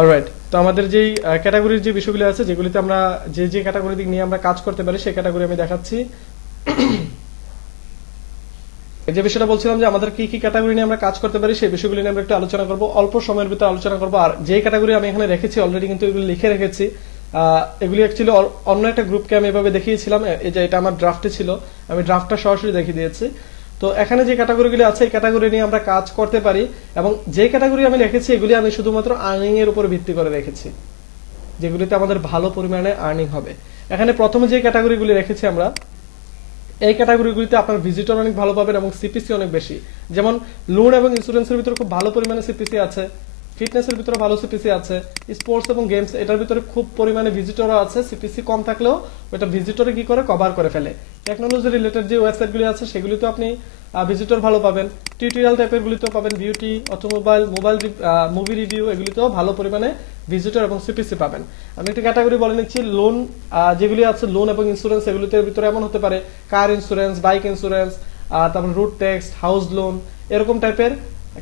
Alright, তো আমাদের যেই ক্যাটাগরির যে বিষয়গুলো আছে যেগুলিতে আমরা যে ক্যাটাগরি দিক নিয়ে আমরা কাজ করতে পারি সেই ক্যাটাগরি আমি দেখাচ্ছি। যে বিষয়টা বলছিলাম যে আমাদের কি কি ক্যাটাগরি নিয়ে আমরা কাজ করতে পারি সেই বিষয়গুলি নিয়ে আমরা একটু আলোচনা করব, অল্প সময়ের ভিতরে আলোচনা করব। আর যে ক্যাটাগরি আমি এখানে রেখেছি অলরেডি কিন্তু এগুলো লিখে রেখেছি, এগুলি অ্যাকচুয়ালি অন্য একটা গ্রুপকে আমি এভাবে দেখিয়েছিলাম, এই যে এটা আমার ড্রাফটে ছিল, আমি ড্রাফটটা সরাসরি দেখিয়ে দিয়েছি। তো এখানে যে ক্যাটাগরিগুলি আছে এই ক্যাটাগরি নিয়ে আমরা কাজ করতে পারি, এবং যে ক্যাটাগরি আমি রেখেছি এগুলি আমি শুধুমাত্র আর্নিং এর উপর ভিত্তি করে রেখেছি, যেগুলিতে আমাদের ভালো পরিমাণে আর্নিং হবে। এখানে প্রথমে যে ক্যাটাগরিগুলি রেখেছি আমরা, এই ক্যাটাগরিগুলিতে আপনার ভিজিটর অনেক ভালো পাবেন এবং সিপিসি অনেক বেশি। যেমন লোন এবং ইন্স্যুরেন্সের ভিতরে খুব ভালো পরিমাণে সিপিসি আছে, ফিটনেসের ভিতরে ভালো সিপিসি আছে, স্পোর্টস এবং গেমস এটার ভিতরে খুব পরিমাণে ভিজিটরও আছে। সিপিসি কম থাকলেও ওটা ভিজিটরে কি করে কভার করে ফেলে। টেকনোলজি রিলেটেড যে ওয়েবসাইটগুলি আছে সেগুলিতে আপনি ভিজিটর ভালো পাবেন, টিউটোরিয়াল টাইপের গুলিতেও পাবেন, beauty, automobile, mobile, movie review এগুলিতেও ভালো পরিমাণে ভিজিটর এবং সিপিসি পাবেন। আমি একটা ক্যাটাগরি বলে নিচ্ছি, লোন যেগুলি আছে, লোন এবং ইন্স্যুরেন্স এগুলিতে ভিতরে এমন হতে পারে কার ইন্স্যুরেন্স, বাইক ইন্স্যুরেন্স, তারপর রুট ট্যাক্স, হাউস লোন, এরকম টাইপের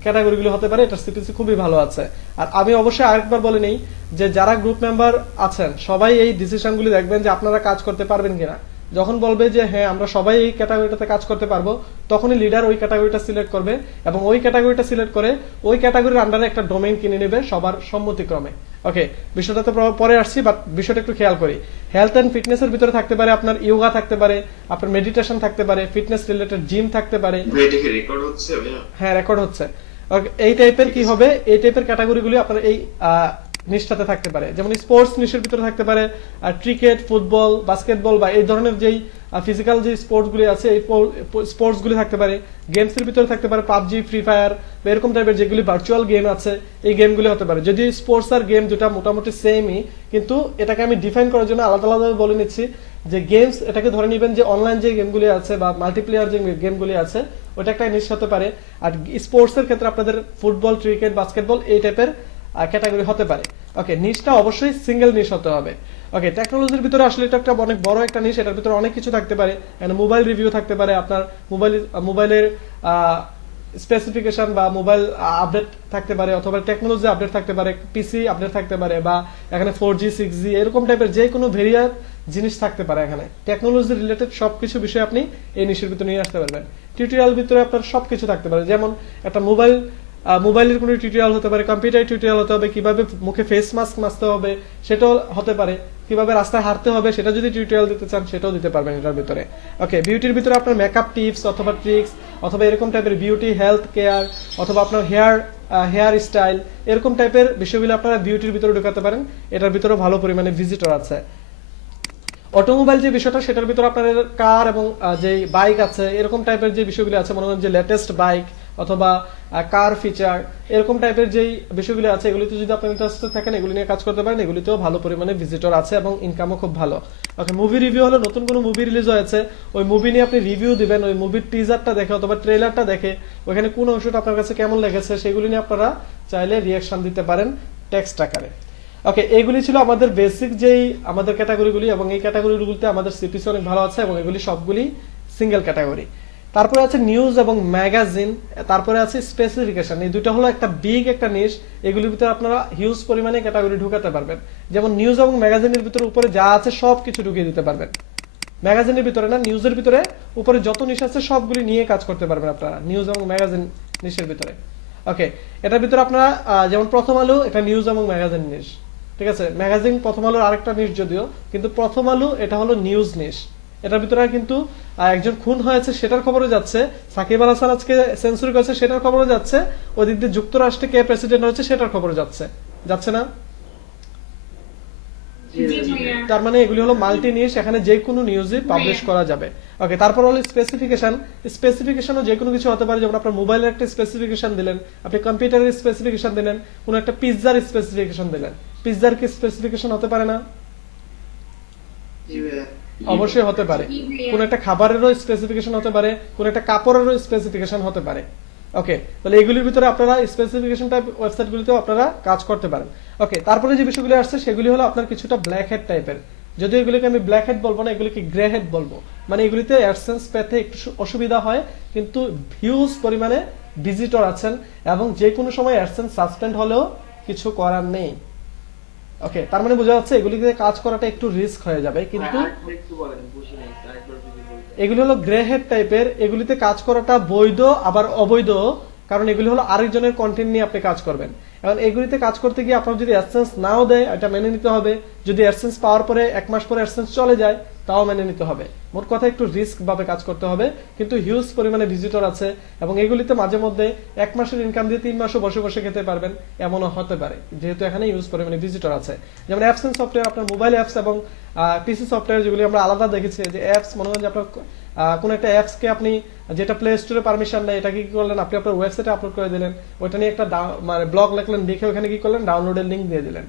ক্যাটাগরিগুলো হতে পারে। এটার সিপিসি খুবই ভালো আছে। আর আমি অবশ্যই আরেকবার বলে নেই যে যারা গ্রুপ মেম্বার আছেন সবাই এই ডিসিশনগুলি দেখবেন যে আপনারা কাজ করতে পারবেন কিনা। যখন বলবে যে হ্যাঁ আমরা সবাই এই ক্যাটাগরিটাতে কাজ করতে পারবো, তখনই লিডার ওই ক্যাটাগরিটা সিলেক্ট করবে এবং ওই ক্যাটাগরিটা সিলেক্ট করে ওই ক্যাটাগরির আন্ডারে একটা ডোমেইন কিনে নেবে সবার সম্মতিক্রমে। ওকে, বিষয়টাতে পরে আসছি, বাট বিষয়টা একটু খেয়াল করি। হেলথ এন্ড ফিটনেসের ভিতরে থাকতে পারে আপনার ইয়োগা থাকতে পারে, আপনার মেডিটেশন থাকতে পারে, ফিটনেস রিলেটেড জিম থাকতে পারে। রেকর্ড হচ্ছে ভাইয়া? হ্যাঁ, রেকর্ড হচ্ছে। এই টাইপের কি হবে, এই টাইপের ক্যাটাগরিগুলি আপনার এই নিশটাতে থাকতে পারে। যেমন স্পোর্টস নিশের ভিতরে থাকতে পারে ক্রিকেট, ফুটবল, বাস্কেটবল বা এই ধরনের যেই ফিজিক্যাল যে স্পোর্টস গুলি আছে এই স্পোর্টস গুলি থাকতে পারে। গেমস এর ভিতরে থাকতে পারে পাবজি, ফ্রি ফায়ার বা এরকম টাইপের যেগুলি ভার্চুয়াল গেম আছে এই গেমগুলি হতে পারে। যদি স্পোর্টস আর গেম দুটা মোটামুটি সেমই, কিন্তু এটাকে আমি ডিফাইন করার জন্য আলাদা আলাদা বলে নিচ্ছি যে গেমস এটাকে ধরে নেবেন যে অনলাইন যে গেমগুলি আছে বা মাল্টিপ্লেয়ার যে গেমগুলি আছে ওটা একটা নিশ হতে পারে। আর স্পোর্টস এর ক্ষেত্রে আপনাদের ফুটবল, ক্রিকেট, বাস্কেটবল এই টাইপের ক্যাটাগরি হতে পারে। ওকে, নিশটা অবশ্যই সিঙ্গেল নিশ হতে হবে। ওকে, টেকনোলজির ভিতরে আসলে এটা একটা অনেক বড় একটা নিশ, এটার ভিতরে অনেক কিছু থাকতে পারে। মোবাইল রিভিউ থাকতে পারে, আপনার মোবাইলের স্পেসিফিকেশন বা মোবাইল আপডেট থাকতে পারে, অথবা টেকনোলজি আপডেট থাকতে পারে, পিসি আপডেট থাকতে পারে, বা এখানে 4G 6G এরকম টাইপের যে কোনো ভেরিয়ার জিনিস থাকতে পারে। এখানে টেকনোলজি রিলেটেড সবকিছু বিষয় আপনি এই নিশের ভিতরে নিয়ে আসতে পারবেন। টিউটোরিয়াল ভিতরে আপনার সবকিছু থাকতে পারে, যেমন একটা মোবাইলের কোনো টিউটোরিয়াল হতে পারে, কম্পিউটার টিউটোরিয়াল হতে হবে, কিভাবে মুখে ফেস মাস্ক মাখতে হবে সেটাও হতে পারে, কিভাবে রাস্তায় হাঁটতে হবে সেটা যদি টিউটোরিয়াল দিতে চান সেটাও দিতে পারবেন এটার ভিতরে। ওকে, বিউটির ভিতরে আপনার মেকআপ টিপস অথবা ট্রিক্স অথবা এরকম টাইপের বিউটি, হেলথ কেয়ার অথবা আপনার হেয়ার স্টাইল এরকম টাইপের বিষয়গুলো আপনারা বিউটির ভিতরে ঢুকাতে পারেন। এটার ভিতরে ভালো পরিমাণে ভিজিটর আছে। অটোমোবাইল যে বিষয়টা সেটার ভিতরে আপনাদের কার এবং যে বাইক আছে এরকম টাইপের যে বিষয়গুলো আছে, মনে করেন যে লেটেস্ট বাইক অথবা কার ফিচার এরকম টাইপের যেই বিষয়গুলো আছে এগুলিতে যদি আপনি ইন্টারেস্টেড থাকেন এগুলি নিয়ে কাজ করতে পারেন। এগুলিতেও ভালো পরিমাণে ভিজিটর আছে এবং ইনকামও খুব ভালো। ওকে, মুভি রিভিউ হলো নতুন কোনো মুভি রিলিজ হয়েছে ওই মুভি নিয়ে আপনি রিভিউ দিবেন, ওই মুভির টিজারটা দেখে অথবা ট্রেলারটা দেখে ওখানে কোন অংশটা আপনার কাছে কেমন লেগেছে সেগুলি নিয়ে আপনারা চাইলে রিয়াকশন দিতে পারেন টেক্সট আকারে। ওকে, এইগুলি ছিল আমাদের বেসিক যেই আমাদের ক্যাটাগরিগুলি, এবং এই ক্যাটাগরিগুলিতে আমাদের সিপিসি অনেক ভালো আছে এবং এগুলি সবগুলি সিঙ্গেল ক্যাটাগরি। তারপরে আছে নিউজ এবং ম্যাগাজিন, তারপরে আছে স্পেসিফিকেশন। এই দুটো হলো একটা বিগ একটা নিশ, এগুলির ভিতরে আপনারা হিউজ পরিমাণে ক্যাটাগরি ঢুকাতে পারবেন। যেমন নিউজ এবং ম্যাগাজিনের ভিতরে উপরে যা আছে সব কিছু ঢুকিয়ে দিতে পারবেন। ম্যাগাজিনের ভিতরে না, নিউজের ভিতরে উপরে যত নিশ আছে সবগুলি নিয়ে কাজ করতে পারবেন আপনারা নিউজ এবং ম্যাগাজিন নিশের ভিতরে। ওকে, এটার ভিতরে আপনারা যেমন প্রথম আলো এটা নিউজ এবং ম্যাগাজিন নিশ, ঠিক আছে। ম্যাগাজিন প্রথম আলোর আরেকটা নিশ যদিও, কিন্তু প্রথম আলো এটা হলো নিউজ নিশ। এটার ভিতরে কিন্তু একজন খুন হয়েছে সেটার খবরও যাচ্ছে, সাকিব আল হাসান আজকে সেঞ্চুরি করেছে সেটার খবরও যাচ্ছে, ওদিক দিয়ে যুক্তরাষ্ট্রে কে প্রেসিডেন্ট হয়েছে সেটার খবরও যাচ্ছে না। তার মানে এগুলি হলো মাল্টি নিউজ, এখানে যে কোনো নিউজই পাবলিশ করা যাবে। ওকে, তারপর হলো স্পেসিফিকেশন। স্পেসিফিকেশনও যে কোনো কিছু হতে পারে, যেমন আপনার মোবাইলের একটা স্পেসিফিকেশন দিলেন, আপনি কম্পিউটারের স্পেসিফিকেশন দিলেন, কোনো একটা পিৎজার স্পেসিফিকেশন দিলেন। পিৎজার কি স্পেসিফিকেশন হতে পারে না? অবশ্যই হতে পারে। কোন একটা খাবারেরও স্পেসিফিকেশন হতে পারে, কোন একটা কাপড়েরও স্পেসিফিকেশন হতে পারে। ওকে, তাহলে এগুলির ভিতরে আপনারা স্পেসিফিকেশন টাইপ ওয়েবসাইটগুলিতেও আপনারা কাজ করতে পারেন। ওকে, তারপরে যে বিষয়গুলি আসছে সেগুলি হলো আপনার কিছুটা ব্ল্যাক হেড টাইপের। যদিও এগুলিকে আমি ব্ল্যাক হেড বলবো না, এগুলিকে গ্রে হেড বলবো। মানে এগুলিতে অ্যাডসেন্স পেতে একটু অসুবিধা হয়, কিন্তু হিউজ পরিমাণে ভিজিটর আছেন এবং যে কোনো সময় অ্যাডসেন্স সাসপেন্ড হলেও কিছু করার নেই। ওকে, তার মানে বোঝা যাচ্ছে এগুলিতে কাজ করাটা একটু রিস্ক হয়ে যাবে, কিন্তু একটু বলেন, বুঝি নাই, আরেকবার যদি বলতেন। এগুলি হলো গ্রে হেড টাইপের, এগুলিতে কাজ করাটা বৈধ আবার অবৈধ, কারণ এগুলি হলো আরেকজনের কন্টেন্ট নিয়ে আপনি কাজ করবেন। এখন এগুলিতে কাজ করতে গিয়ে আপনার যদি অ্যাডসেন্স নাও দেয় এটা মেনে নিতে হবে, যদি অ্যাডসেন্স পাওয়ার পরে 1 মাস পরে অ্যাডসেন্স চলে যায় তাও মেনে নিতে হবে। মোট কথা একটু রিস্ক ভাবে কাজ করতে হবে, কিন্তু হিউজ পরিমাণে ভিজিটর আছে এবং এগুলিতে মাঝে মধ্যে 1 মাসের ইনকাম দিয়ে 3 মাসও বসে বসে খেতে পারবেন, এমনও হতে পারে, যেহেতু এখানে হিউজ পরিমাণে ভিজিটর আছে। যেমন অ্যাপস এন্ড সফটওয়্যার, আপনার মোবাইল অ্যাপস এবং পিসি সফটওয়্যার, যেগুলি আমরা আলাদা দেখেছি, যে অ্যাপস মনে হয় যে আপনার কোন একটা অ্যাপসকে আপনি যেটা প্লে স্টোরে পারমিশন নেই, এটা কি করলেন, আপনি আপনার ওয়েবসাইটে আপলোড করে দিলেন, ওইটা নিয়ে একটা মানে ব্লগ লিখলেন, লিখে ওখানে কি করলেন, ডাউনলোডের লিংক দিয়ে দিলেন,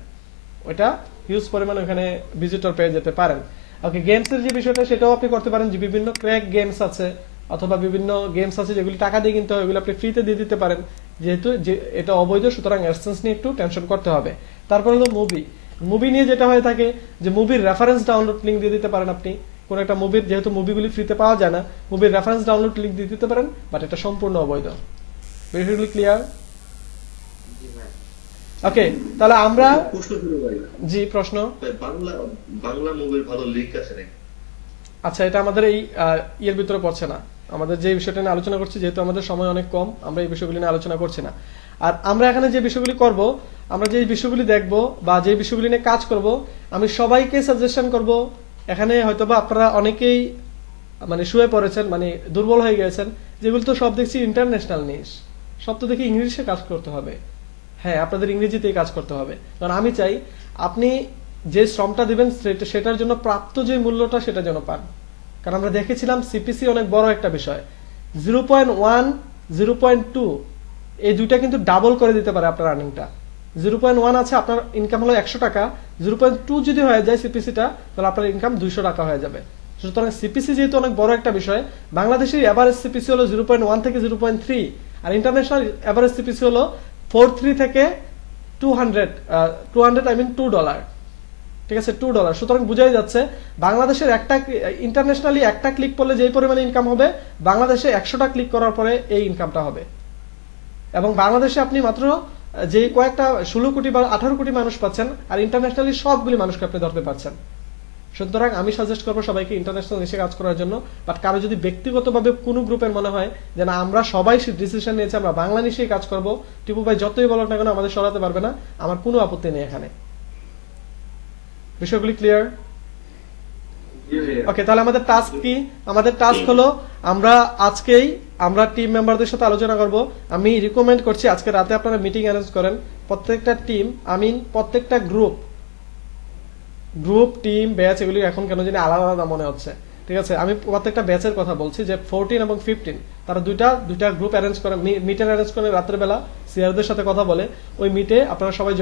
ওইটা হিউজ পরিমাণে ওখানে ভিজিটর পেয়ে যেতে পারেন। ওকে, গেমস এর যে বিষয়টা সেটাও আপনি করতে পারেন, যে বিভিন্ন ক্র্যাক গেমস আছে অথবা বিভিন্ন গেমস আছে যেগুলি টাকা দিয়ে কিনতে হয়, ওগুলো আপনি ফ্রিতে দিয়ে দিতে পারেন, যেহেতু যে এটা অবৈধ, সুতরাং অ্যাডসেন্স নিয়ে একটু টেনশন করতে হবে। তারপর হলো মুভি নিয়ে যেটা হয়ে থাকে, যে মুভির রেফারেন্স ডাউনলোড লিংক দিয়ে দিতে পারেন আপনি কোন একটা মুভির, যেহেতু মুভিগুলি ফ্রিতে পাওয়া যায় না, মুভির রেফারেন্স ডাউনলোড লিংক দিয়ে দিতে পারেন, বাট এটা সম্পূর্ণ অবৈধ। বিষয়গুলি ক্লিয়ার? জি ভাই। ওকে, তাহলে আমরা প্রশ্ন ছিল ভাই, জি প্রশ্ন। বাংলা বাংলা মুভির ভালো লিঙ্ক আছে নাকি? আচ্ছা, এটা আমাদের এই ইয়ের ভিতরে পড়ছে না, আমাদের যে বিষয়টা নিয়ে আলোচনা করছি, যেহেতু আমাদের সময় অনেক কম, আমরা এই বিষয়গুলি নিয়ে আলোচনা করছি না। আর আমরা এখানে যে বিষয়গুলি করব, আমরা যে বিষয়গুলি দেখব বা যে বিষয়গুলি নিয়ে কাজ করব, আমি সবাইকে সাজেশন করব। এখানে হয়তোবা আপনারা অনেকেই মানে শুয়ে পড়েছেন, মানে দুর্বল হয়ে গেছেন, যেগুলো তো সব দেখছি ইন্টারন্যাশনাল নিউজ, সব তো দেখি ইংলিশে কাজ করতে হবে। হ্যাঁ, আপনাদের ইংরেজিতেই কাজ করতে হবে, কারণ আমি চাই আপনি যে শ্রমটা দিবেন সেটার জন্য প্রাপ্ত যে মূল্যটা সেটা যেন পান। কারণ আমরা দেখেছিলাম সিপিসি অনেক বড় একটা বিষয়, 0.1 0.2 এই দুইটা কিন্তু ডাবল করে দিতে পারে আপনার আর্নিংটা। 0.1 আছে, আপনার ইনকাম হলো 100 টাকা, 0.2 যদি হয়ে যায় সিপিসিটা, তাহলে আপনার ইনকাম 200 টাকা হয়ে যাবে। সুতরাং সিপিসি যেহেতু অনেক বড় একটা বিষয়, বাংলাদেশের এভারেজ সিপিসি হলো 0.1 থেকে 0.3, আর ইন্টারন্যাশনাল এভারেজ সিপিসি হলো 43 থেকে 200 আই মিন $2, ঠিক আছে, $2। সুতরাং বোঝাই যাচ্ছে বাংলাদেশের একটা ইন্টারন্যাশনালি একটা ক্লিক করলে যেই পরিমাণে ইনকাম হবে, বাংলাদেশে 100টা ক্লিক করার পরে এই ইনকামটা হবে। এবং বাংলাদেশে আপনি মাত্র যে কয়েকটা 16 কোটি বা 18 কোটি মানুষ পাচ্ছেন, আর ইন্টারন্যাশনালি সবগুলি মানুষকে আপনি ধরতে পারছেন। সুতরাং আমি সাজেস্ট করবো সবাইকে ইন্টারন্যাশনাল এসে কাজ করার জন্য। বাট কারো যদি ব্যক্তিগতভাবে কোনো গ্রুপের মনে হয় যে না, আমরা সবাই ডিসিশন নিয়েছি আমরা বাংলা নিশেই কাজ করব, টিপু ভাই যতই বলো না কেন আমাদের সরাতে পারবে না, আমার কোনো আপত্তি নেই এখানে। বিষয়গুলি ক্লিয়ার? ওকে, তাহলে আমাদের টাস্ক কি? আমাদের টাস্ক হলো আমরা টিম মেম্বারদের সাথে আলোচনা করব। আমি রিকমেন্ড করছি আজকে রাতে আপনারা মিটিং অ্যারেঞ্জ করেন, প্রত্যেকটা টিম, প্রত্যেকটা গ্রুপ টিম ব্যাচ, এগুলি এখন কেন জানি আলাদা আলাদা মনে হচ্ছে, ঠিক আছে, আমি প্রত্যেকটা ব্যাচের কথা বলছি, যে 14 এবং 15 তারা দুইটা গ্রুপ অ্যারেঞ্জ করেন, মিট অ্যারেঞ্জ করেন রাতের বেলা, সিআরদের সাথে কথা বলে ওই মিটে আপনারা সবাই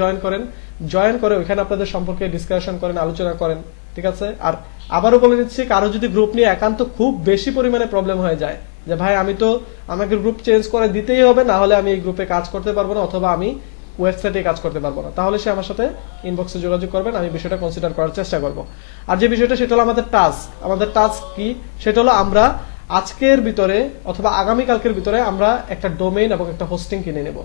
জয়েন করে ওইখানে আপনাদের সম্পর্কে ডিসকাশন করেন, আলোচনা করেন, ঠিক আছে। আর আবারও বলে দিচ্ছি, কারো যদি গ্রুপ নিয়ে একান্ত খুব বেশি পরিমাণে প্রবলেম হয়ে যায়, যে ভাই আমাকে গ্রুপ চেঞ্জ করে দিতেই হবে, না হলে আমি এই গ্রুপে কাজ করতে পারবো না, অথবা আমি ওয়েবসাইটে কাজ করতে পারবো না, তাহলে সে আমার সাথে ইনবক্সে যোগাযোগ করবেন, আমি বিষয়টা কনসিডার করার চেষ্টা করব। আর যে বিষয়টা সেটা হলো আমাদের টাস্ক কি, সেটা হলো আমরা আজকের ভিতরে অথবা আগামীকালকের ভিতরে আমরা একটা ডোমেইন এবং একটা হোস্টিং কিনে নেব।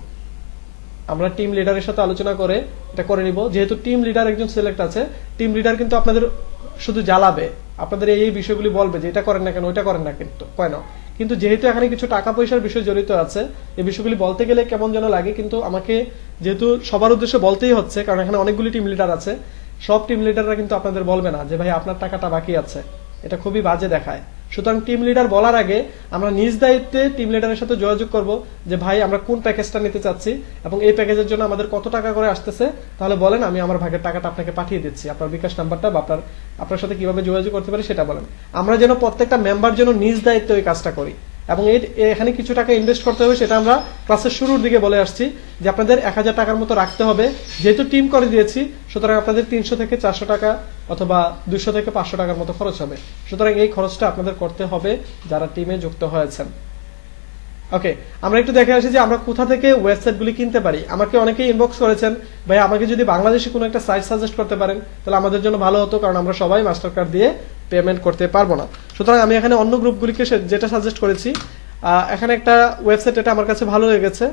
আমরা টিম লিডারের সাথে আলোচনা করে এটা করে নিব। যেহেতু টিম লিডার একজন সিলেক্ট আছে, টিম লিডার কিন্তু আপনাদের শুধু জ্বালাবে, আপনাদের এই বিষয়গুলি বলবে যে এটা করেন না কেন, ওইটা করেন না কেন, কিন্তু যেহেতু এখানে কিছু টাকা পয়সার বিষয় জড়িত আছে, এই বিষয়গুলি বলতে গেলে কেমন যেন লাগে, কিন্তু আমাকে যেহেতু সবার উদ্দেশ্যে বলতেই হচ্ছে, কারণ এখানে অনেকগুলি টিম লিডার আছে, সব টিম লিডাররা কিন্তু আপনাদের বলবে না যে ভাই আপনার টাকাটা বাকি আছে, এটা খুবই বাজে দেখায়। সুতরাং টিম লিডার বলার আগে আমরা নিজ দায়িত্বে টিম লিডারের সাথে যোগাযোগ করব, যে ভাই আমরা কোন প্যাকেজটা নিতে চাচ্ছি এবং এই প্যাকেজের জন্য আমাদের কত টাকা করে আসতেছে, তাহলে বলেন, আমি আমার ভাগের টাকাটা আপনাকে পাঠিয়ে দিচ্ছি, আপনার বিকাশ নাম্বারটা বা আপনার সাথে কিভাবে যোগাযোগ করতে পারি সেটা বলেন। আমরা যেন প্রত্যেকটা মেম্বার যেন নিজ দায়িত্বে ওই কাজটা করি, এবং এখানে কিছু টাকা ইনভেস্ট করতে হবে, সেটা আমরা ক্লাসের শুরুর দিকে বলে আসছি, যে আপনাদের 1000 টাকার মতো রাখতে হবে। যেহেতু টিম করে দিয়েছি, সুতরাং আপনাদের 300 থেকে 400 টাকা অথবা 200 থেকে 500 টাকার মতো খরচ হবে। সুতরাং এই খরচটা আপনাদের করতে হবে যারা টিমে যুক্ত হয়েছেন। ওকে, আমরা একটু দেখে আসি যে আমরা কোথা থেকে ওয়েবসাইটগুলি কিনতে পারি। আমাকে অনেকেই ইনবক্স করেছেন, ভাই আমাকে যদি বাংলাদেশে কোনো একটা সাইট সাজেস্ট করতে পারেন তাহলে আমাদের জন্য ভালো হতো, কারণ আমরা সবাই মাস্টার কার্ড দিয়ে পেমেন্ট করতে পারবো না। সুতরাং আমি এখানে অন্য গ্রুপগুলিকে যেটা সাজেস্ট করেছি, এখানে একটা ওয়েবসাইট, এটা আমার কাছে ভালো লেগেছে,